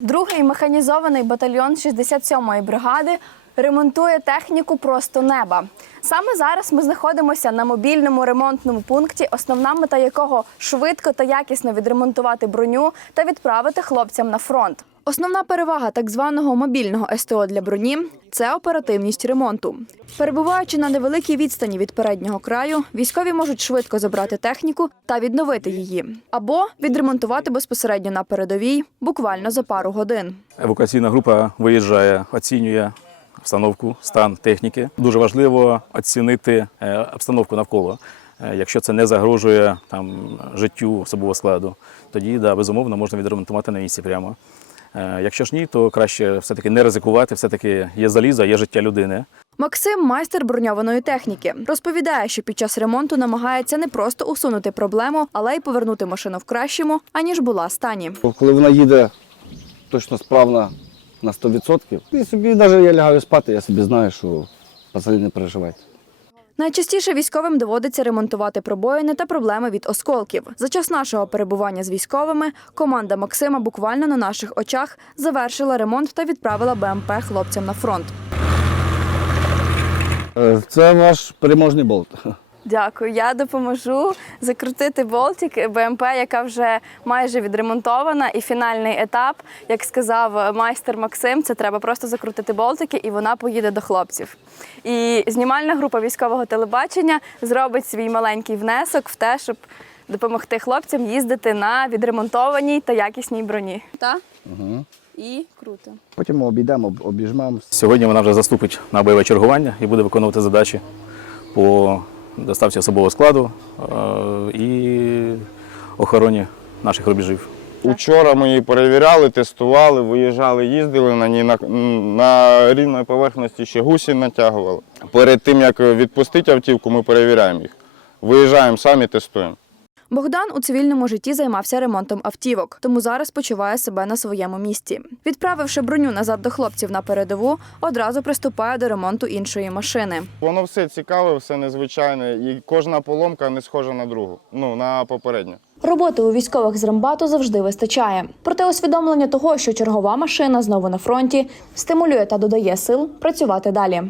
Другий механізований батальйон 67-ї бригади ремонтує техніку просто неба. Саме зараз ми знаходимося на мобільному ремонтному пункті, основна мета якого швидко та якісно відремонтувати броню та відправити хлопцям на фронт. Основна перевага так званого мобільного СТО для броні це оперативність ремонту. Перебуваючи на невеликій відстані від переднього краю, військові можуть швидко забрати техніку та відновити її, або відремонтувати безпосередньо на передовій, буквально за пару годин. Евакуаційна група виїжджає, оцінює обстановку, стан техніки. Дуже важливо оцінити е, обстановку навколо. Е, Якщо це не загрожує там життю особового складу, тоді да, безумовно можна відремонтувати на місці прямо. Е, Якщо ж ні, то краще все-таки не ризикувати, все-таки є залізо, є життя людини. Максим, майстер броньованої техніки, розповідає, що під час ремонту намагається не просто усунути проблему, але й повернути машину в кращому, аніж була стані. Коли вона їде точно справна на 100%, і собі навіть я лягаю спати, я собі знаю, що пацани не переживайте. Найчастіше військовим доводиться ремонтувати пробоїни та проблеми від осколків. За час нашого перебування з військовими команда Максима буквально на наших очах завершила ремонт та відправила БМП хлопцям на фронт. Е, Це ваш переможний болт. Дякую. Я допоможу закрутити болтик БМП, яка вже майже відремонтована. І фінальний етап, як сказав майстер Максим, це треба просто закрутити болтики, і вона поїде до хлопців. І знімальна група військового телебачення зробить свій маленький внесок в те, щоб допомогти хлопцям їздити на відремонтованій та якісній броні. Так? Угу. І круто. Потім ми обійдемо, обіжмемо. Сьогодні вона вже заступить на бойове чергування і буде виконувати задачі по доставці особового складу е, і охороні наших рубежів. Учора ми її перевіряли, тестували, виїжджали, їздили на ній на, на рівної поверхності ще гусі натягували. Перед тим як відпустити автівку, ми перевіряємо їх. Виїжджаємо самі, тестуємо. Богдан у цивільному житті займався ремонтом автівок, тому зараз почуває себе на своєму місці. Відправивши броню назад до хлопців на передову, одразу приступає до ремонту іншої машини. Воно все цікаве, все незвичайне, і кожна поломка не схожа на другу, ну на попередню. Роботи у військових з Рембату завжди вистачає. Проте усвідомлення того, що чергова машина знову на фронті, стимулює та додає сил працювати далі.